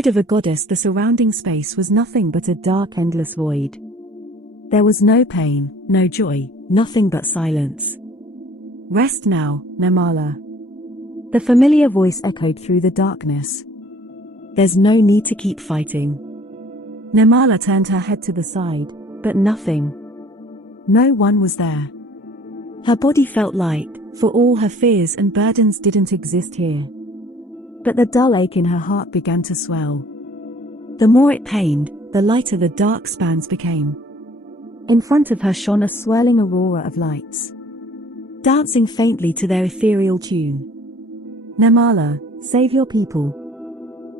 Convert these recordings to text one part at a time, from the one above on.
pride of a goddess, the surrounding space was nothing but a dark, endless void. There was no pain, no joy, nothing but silence. Rest now, Nemala. The familiar voice echoed through the darkness. There's no need to keep fighting. Nemala turned her head to the side, but nothing. No one was there. Her body felt light, for all her fears and burdens didn't exist here. But the dull ache in her heart began to swell. The more it pained, the lighter the dark spans became. In front of her shone a swirling aurora of lights, dancing faintly to their ethereal tune. Nemala, save your people.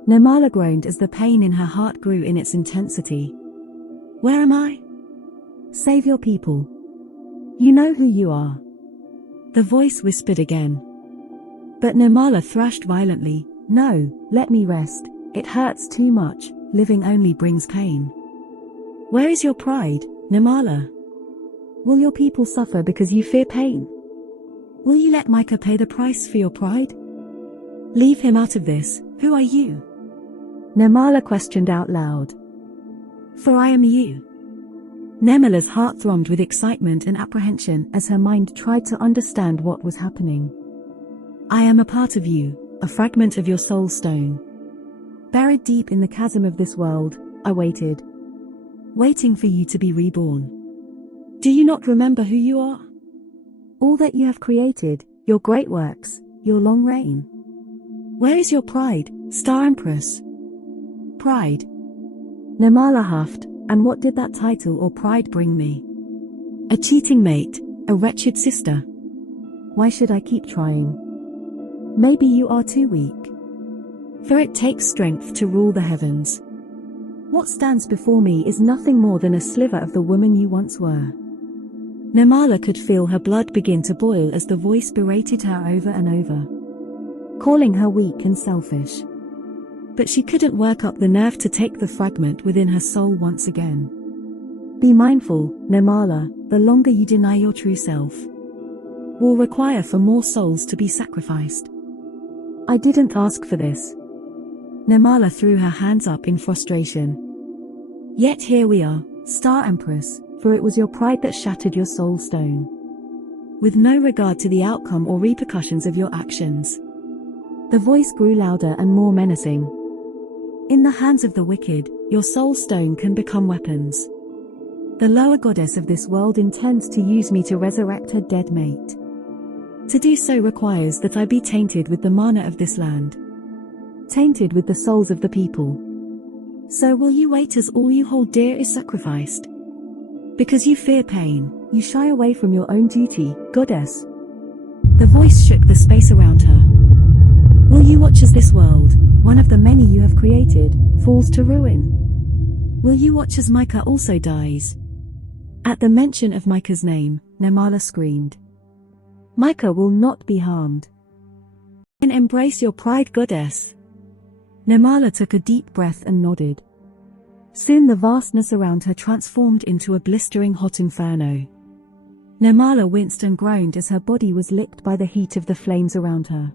Nemala groaned as the pain in her heart grew in its intensity. Where am I? Save your people. You know who you are. The voice whispered again. But Nemala thrashed violently. No, let me rest. It hurts too much. Living only brings pain. Where is your pride, Nemala? Will your people suffer because you fear pain? Will you let Micah pay the price for your pride? Leave him out of this. Who are you? Nemala questioned out loud. For I am you. Nemala's heart thrummed with excitement and apprehension as her mind tried to understand what was happening. I am a part of you, a fragment of your soul stone. Buried deep in the chasm of this world, I waited. Waiting for you to be reborn. Do you not remember who you are? All that you have created, your great works, your long reign. Where is your pride, Star Empress? Pride. Nemala huffed, and what did that title or pride bring me? A cheating mate, a wretched sister. Why should I keep trying? Maybe you are too weak. For it takes strength to rule the heavens. What stands before me is nothing more than a sliver of the woman you once were. Nemala could feel her blood begin to boil as the voice berated her over and over, calling her weak and selfish. But she couldn't work up the nerve to take the fragment within her soul once again. Be mindful, Nemala, the longer you deny your true self, will require for more souls to be sacrificed. I didn't ask for this. Nemala threw her hands up in frustration. Yet here we are, Star Empress, for it was your pride that shattered your soul stone. With no regard to the outcome or repercussions of your actions. The voice grew louder and more menacing. In the hands of the wicked, your soul stone can become weapons. The lower goddess of this world intends to use me to resurrect her dead mate. To do so requires that I be tainted with the mana of this land. Tainted with the souls of the people. So will you wait as all you hold dear is sacrificed? Because you fear pain, you shy away from your own duty, goddess. The voice shook the space around her. Will you watch as this world, one of the many you have created, falls to ruin? Will you watch as Micah also dies? At the mention of Micah's name, Nemala screamed. Micah will not be harmed. And embrace your pride, goddess. Nemala took a deep breath and nodded. Soon the vastness around her transformed into a blistering hot inferno. Nemala winced and groaned as her body was licked by the heat of the flames around her.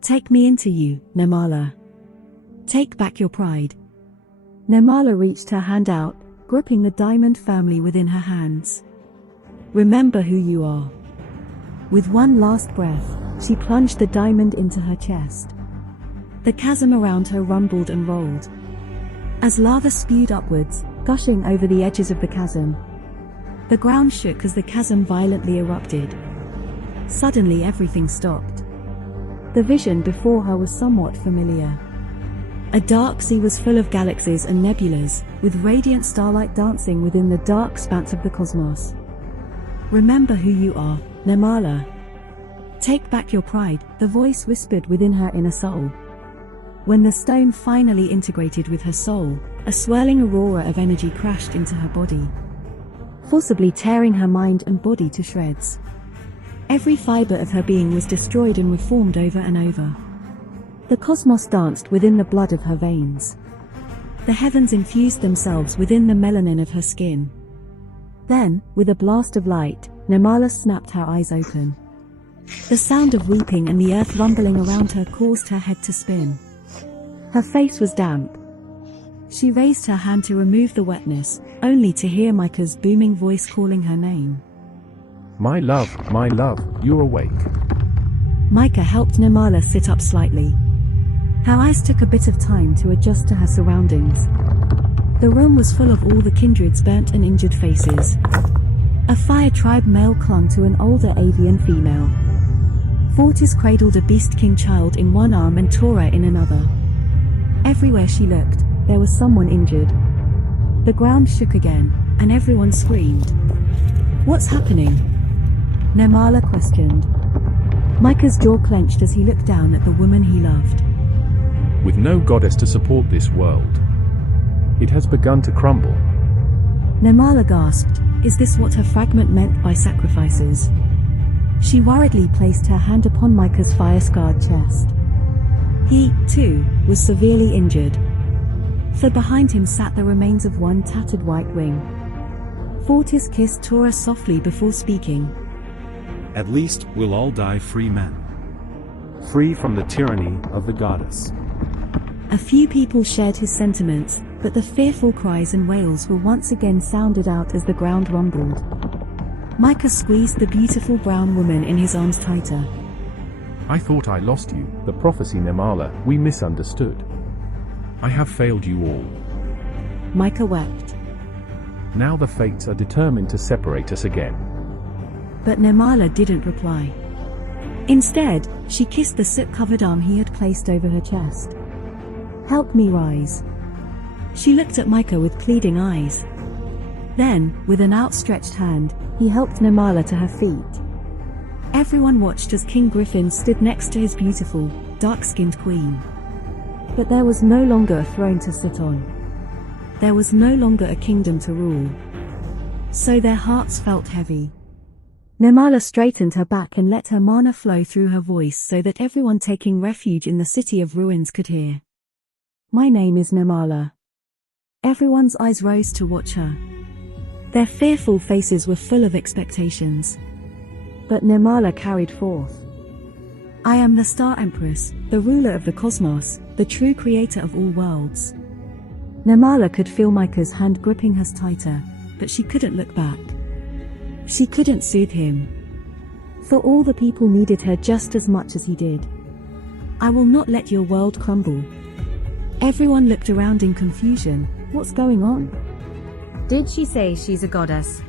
Take me into you, Nemala. Take back your pride. Nemala reached her hand out, gripping the diamond firmly within her hands. Remember who you are. With one last breath, she plunged the diamond into her chest. The chasm around her rumbled and rolled. As lava spewed upwards, gushing over the edges of the chasm. The ground shook as the chasm violently erupted. Suddenly everything stopped. The vision before her was somewhat familiar. A dark sea was full of galaxies and nebulas, with radiant starlight dancing within the dark expanse of the cosmos. Remember who you are, Nemala. Take back your pride, the voice whispered within her inner soul. When the stone finally integrated with her soul, a swirling aurora of energy crashed into her body, forcibly tearing her mind and body to shreds. Every fiber of her being was destroyed and reformed over and over. The cosmos danced within the blood of her veins. The heavens infused themselves within the melanin of her skin. Then, with a blast of light, Nemala snapped her eyes open. The sound of weeping and the earth rumbling around her caused her head to spin. Her face was damp. She raised her hand to remove the wetness, only to hear Micah's booming voice calling her name. My love, you're awake. Micah helped Nemala sit up slightly. Her eyes took a bit of time to adjust to her surroundings. The room was full of all the kindred's burnt and injured faces. A fire tribe male clung to an older avian female. Fortis cradled a beast king child in one arm and Tora in another. Everywhere she looked, there was someone injured. The ground shook again, and everyone screamed. What's happening? Nemala questioned. Micah's jaw clenched as he looked down at the woman he loved. With no goddess to support this world, it has begun to crumble. Nemala gasped. Is this what her fragment meant by sacrifices? She worriedly placed her hand upon Micah's fire-scarred chest. He, too, was severely injured. For behind him sat the remains of one tattered white wing. Fortis kissed Tora softly before speaking. At least we'll all die free men. Free from the tyranny of the goddess. A few people shared his sentiments, but the fearful cries and wails were once again sounded out as the ground rumbled. Micah squeezed the beautiful brown woman in his arms tighter. I thought I lost you, the prophecy Nemala, we misunderstood. I have failed you all. Micah wept. Now the fates are determined to separate us again. But Nemala didn't reply. Instead, she kissed the soot-covered arm he had placed over her chest. Help me rise. She looked at Micah with pleading eyes. Then, with an outstretched hand, he helped Nemala to her feet. Everyone watched as King Griffin stood next to his beautiful, dark-skinned queen. But there was no longer a throne to sit on. There was no longer a kingdom to rule. So their hearts felt heavy. Nemala straightened her back and let her mana flow through her voice so that everyone taking refuge in the city of ruins could hear. My name is Nemala. Everyone's eyes rose to watch her. Their fearful faces were full of expectations. But Nemala carried forth. I am the Star Empress, the ruler of the cosmos, the true creator of all worlds. Nemala could feel Micah's hand gripping her tighter, but she couldn't look back. She couldn't soothe him. For all the people needed her just as much as he did. I will not let your world crumble. Everyone looked around in confusion. What's going on? Did she say she's a goddess?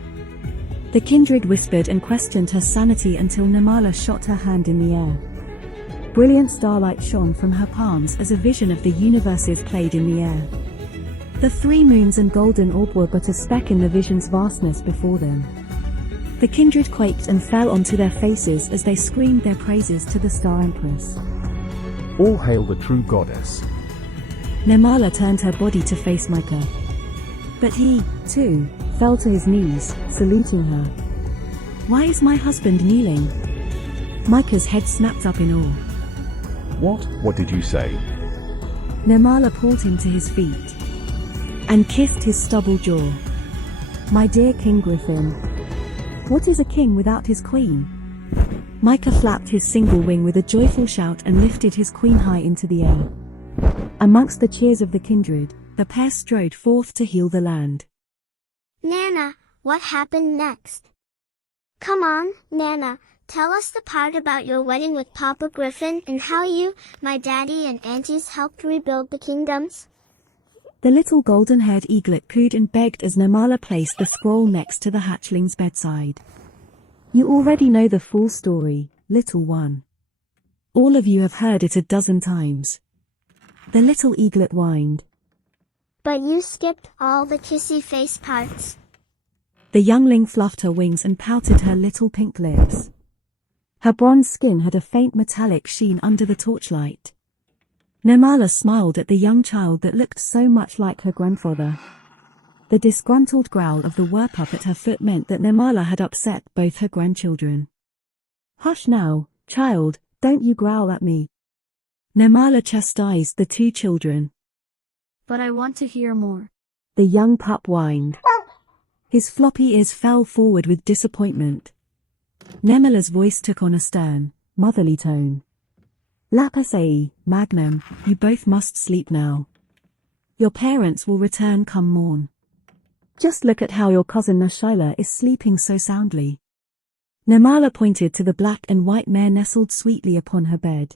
The kindred whispered and questioned her sanity until Nemala shot her hand in the air. Brilliant starlight shone from her palms as a vision of the universes played in the air. The 3 moons and golden orb were but a speck in the vision's vastness before them. The kindred quaked and fell onto their faces as they screamed their praises to the Star Empress. All hail the true goddess. Nemala turned her body to face Micah. But he, too, fell to his knees, saluting her. Why is my husband kneeling? Micah's head snapped up in awe. What did you say? Nemala pulled him to his feet and kissed his stubble jaw. My dear King Griffin. What is a king without his queen? Micah flapped his single wing with a joyful shout and lifted his queen high into the air. Amongst the cheers of the kindred, the pair strode forth to heal the land. Nana, what happened next? Come on, Nana, tell us the part about your wedding with Papa Griffin and how you, my daddy and aunties helped rebuild the kingdoms. The little golden-haired eaglet cooed and begged as Nemala placed the scroll next to the hatchling's bedside. You already know the full story, little one. All of you have heard it a dozen times. The little eaglet whined. But you skipped all the kissy face parts. The youngling fluffed her wings and pouted her little pink lips. Her bronze skin had a faint metallic sheen under the torchlight. Nemala smiled at the young child that looked so much like her grandfather. The disgruntled growl of the werpup at her foot meant that Nemala had upset both her grandchildren. Hush now, child, don't you growl at me. Nemala chastised the 2 children. But I want to hear more. The young pup whined. His floppy ears fell forward with disappointment. Nemala's voice took on a stern, motherly tone. Lapis Ai, Magnum, you both must sleep now. Your parents will return come morn. Just look at how your cousin Nashila is sleeping so soundly. Nemala pointed to the black and white mare nestled sweetly upon her bed.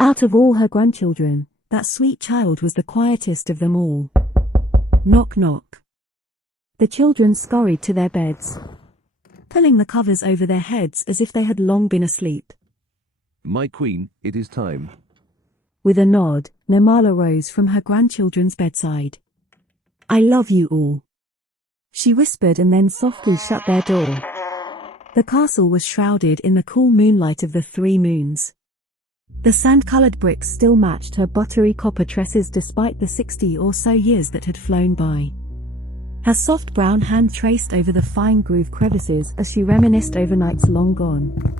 Out of all her grandchildren, that sweet child was the quietest of them all. Knock knock. The children scurried to their beds, pulling the covers over their heads as if they had long been asleep. My queen, it is time. With a nod, Nemala rose from her grandchildren's bedside. I love you all, she whispered, and then softly shut their door. The castle was shrouded in the cool moonlight of the 3 moons. The sand-colored bricks still matched her buttery copper tresses despite the 60 or so years that had flown by. Her soft brown hand traced over the fine groove crevices as she reminisced over nights long gone.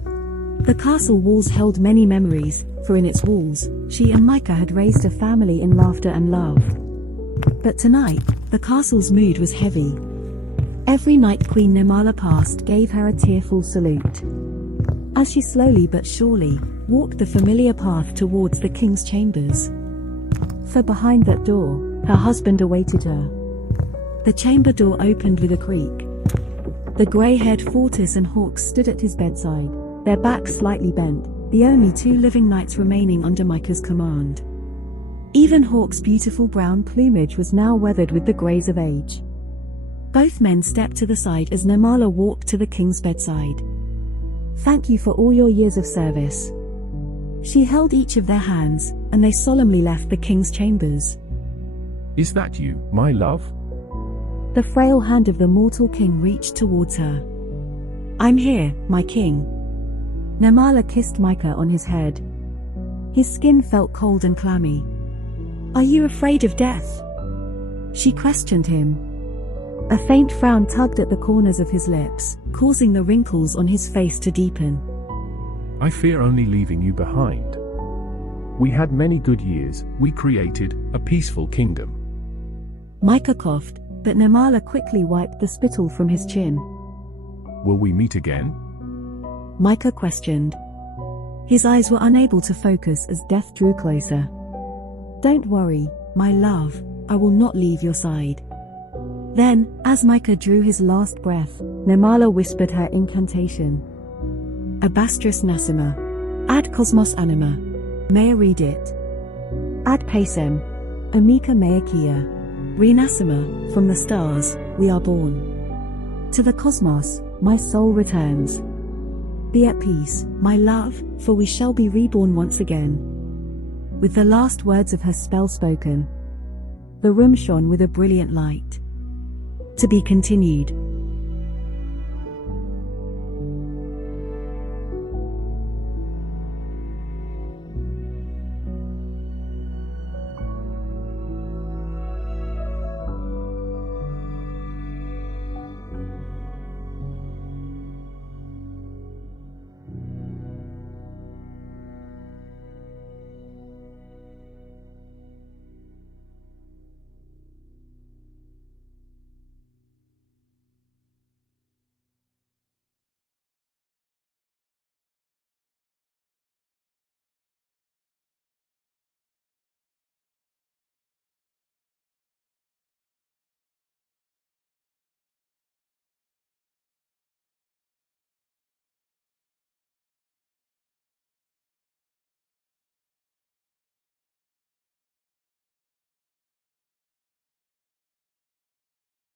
The castle walls held many memories, for in its walls, she and Micah had raised a family in laughter and love. But tonight, the castle's mood was heavy. Every night Queen Nemala passed gave her a tearful salute, as she slowly but surely walked the familiar path towards the king's chambers. For behind that door, her husband awaited her. The chamber door opened with a creak. The grey-haired Fortis and Hawks stood at his bedside, their backs slightly bent, the only 2 living knights remaining under Micah's command. Even Hawk's beautiful brown plumage was now weathered with the greys of age. Both men stepped to the side as Nemala walked to the king's bedside. Thank you for all your years of service. She held each of their hands, and they solemnly left the king's chambers. Is that you, my love? The frail hand of the mortal king reached towards her. I'm here, my king. Nemala kissed Micah on his head. His skin felt cold and clammy. Are you afraid of death? She questioned him. A faint frown tugged at the corners of his lips, causing the wrinkles on his face to deepen. I fear only leaving you behind. We had many good years, we created a peaceful kingdom. Micah coughed, but Nemala quickly wiped the spittle from his chin. Will we meet again? Micah questioned. His eyes were unable to focus as death drew closer. Don't worry, my love, I will not leave your side. Then, as Micah drew his last breath, Nemala whispered her incantation. Abastris Nasima. Ad Cosmos Anima. May I read it? Ad Pacem. Amica Mea Kia. Renasima, from the stars, we are born. To the cosmos, my soul returns. Be at peace, my love, for we shall be reborn once again. With the last words of her spell spoken, the room shone with a brilliant light. To be continued.